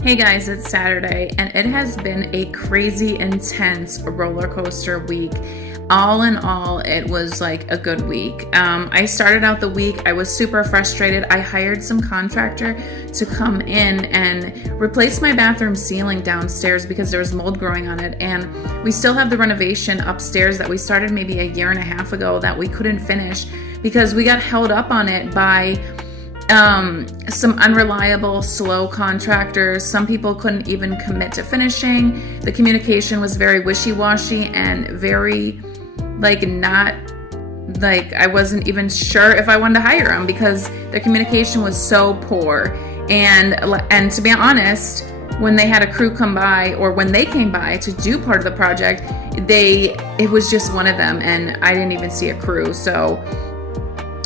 Hey guys, it's Saturday, and it has been a crazy, intense roller coaster week. All in all, it was like a good week. I started out the week, I was super frustrated. I hired some contractor to come in and replace my bathroom ceiling downstairs because there was mold growing on it. And we still have the renovation upstairs that we started maybe a year and a half ago that we couldn't finish because we got held up on it by some unreliable, slow contractors. Some people couldn't even commit to finishing. The communication was very wishy-washy and very, not, I wasn't even sure if I wanted to hire them because their communication was so poor. And to be honest, when they had a crew come by, or when they came by to do part of the project, it was just one of them, and I didn't even see a crew. So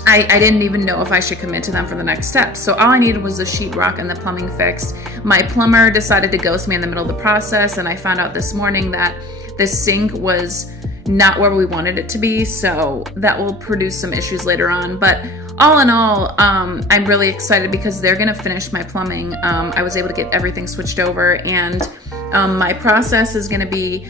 I didn't even know if I should commit to them for the next step. So all I needed was the sheetrock and the plumbing fixed. My plumber decided to ghost me in the middle of the process, and I found out this morning that the sink was not where we wanted it to be, so that will produce some issues later on. But all in all, I'm really excited because they're gonna finish my plumbing. I was able to get everything switched over, and my process is gonna be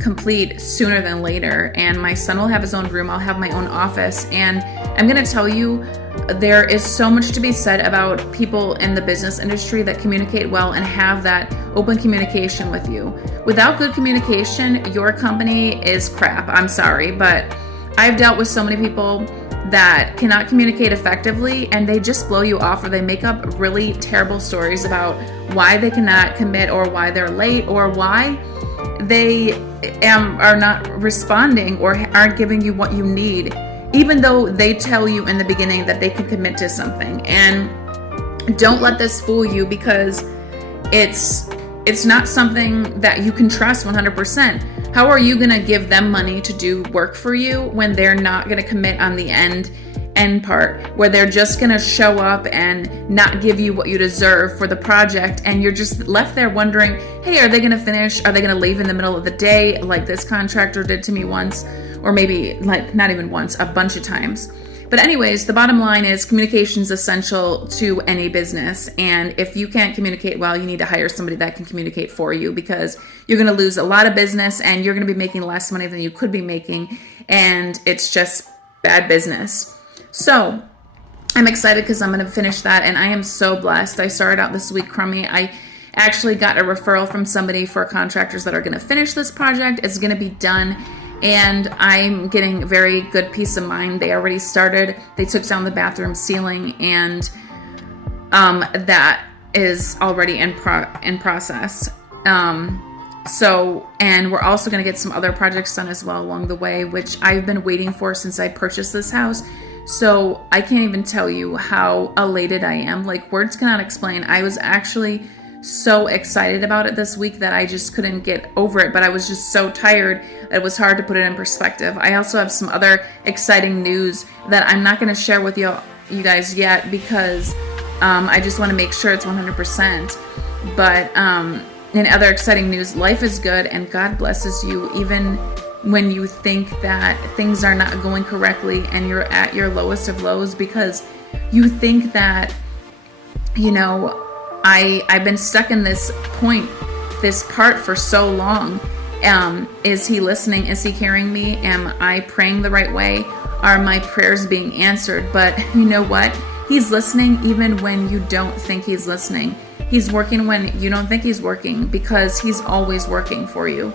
complete sooner than later, and my son will have his own room. I'll have my own office, and I'm gonna tell you, there is so much to be said about people in the business industry that communicate well and have that open communication with you. Without good communication, your company is crap. I'm sorry, but I've dealt with so many people that cannot communicate effectively, and they just blow you off, or they make up really terrible stories about why they cannot commit, or why they're late, or why they are not responding or aren't giving you what you need, even though they tell you in the beginning that they can commit to something. And don't let this fool you, because it's not something that you can trust 100%. How are you going to give them money to do work for you when they're not going to commit on the end part, where they're just going to show up and not give you what you deserve for the project, and you're just left there wondering, hey, are they going to finish? Are they going to leave in the middle of the day like this contractor did to me once, or maybe not even once, a bunch of times. But anyways, the bottom line is communication is essential to any business, and if you can't communicate well, you need to hire somebody that can communicate for you, because you're going to lose a lot of business and you're going to be making less money than you could be making, and it's just bad business. So I'm excited because I'm going to finish that, and I am so blessed. I started out this week crummy. I actually got a referral from somebody for contractors that are going to finish this project. It's going to be done, and I'm getting very good peace of mind. They already started. They took down the bathroom ceiling, and that is already in process. And we're also going to get some other projects done as well along the way, which I've been waiting for since I purchased this house. So I can't even tell you how elated I am. Words cannot explain. I was actually so excited about it this week that I just couldn't get over it, but I was just so tired that it was hard to put it in perspective. I also have some other exciting news that I'm not going to share with you guys yet, because I just want to make sure it's 100%. But in other exciting news, life is good, and God blesses you even when you think that things are not going correctly and you're at your lowest of lows, because you think that, I've been stuck in this part for so long. Is he listening? Is he hearing me? Am I praying the right way? Are my prayers being answered? But you know what? He's listening even when you don't think he's listening. He's working when you don't think he's working, because he's always working for you.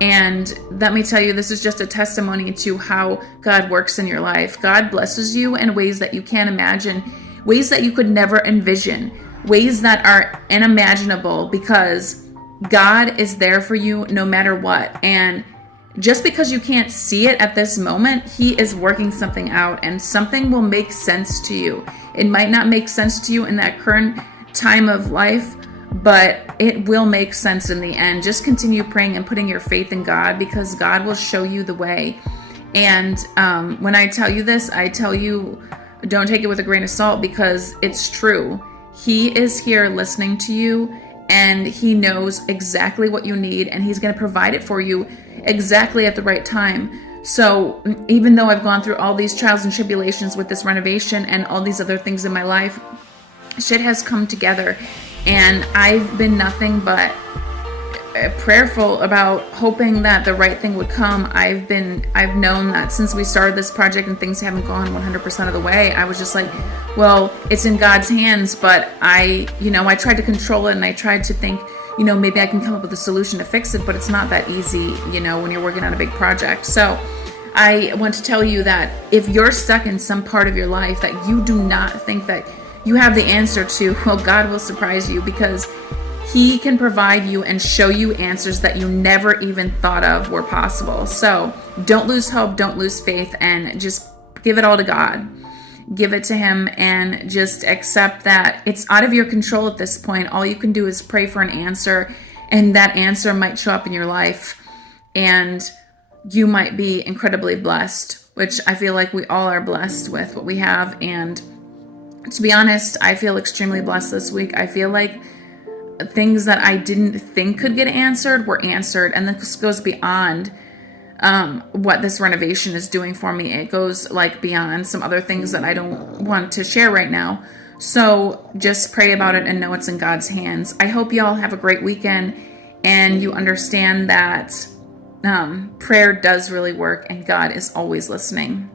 And let me tell you, this is just a testimony to how God works in your life. God blesses you in ways that you can't imagine, ways that you could never envision, ways that are unimaginable, because God is there for you no matter what. And just because you can't see it at this moment, he is working something out, and something will make sense to you. It might not make sense to you in that current time of life, but it will make sense in the end. Just continue praying and putting your faith in God, because God will show you the way. And when I tell you this, I tell you, don't take it with a grain of salt, because it's true. He is here listening to you, and he knows exactly what you need, and he's going to provide it for you exactly at the right time. So even though I've gone through all these trials and tribulations with this renovation and all these other things in my life, shit has come together, And I've been nothing but prayerful about hoping that the right thing would come. I've known that since we started this project and things haven't gone 100% of the way, I was just like, well, it's in God's hands, but I tried to control it, and I tried to think, maybe I can come up with a solution to fix it, but it's not that easy, when you're working on a big project. So I want to tell you that if you're stuck in some part of your life that you do not think that you have the answer to, well, God will surprise you, because He can provide you and show you answers that you never even thought of were possible. So don't lose hope, don't lose faith, and just give it all to God. Give it to Him and just accept that it's out of your control at this point. All you can do is pray for an answer, and that answer might show up in your life, and you might be incredibly blessed, which I feel like we all are blessed with what we have. And to be honest, I feel extremely blessed this week. I feel like things that I didn't think could get answered were answered. And this goes beyond what this renovation is doing for me. It goes like beyond some other things that I don't want to share right now. So just pray about it and know it's in God's hands. I hope y'all have a great weekend, and you understand that prayer does really work, and God is always listening.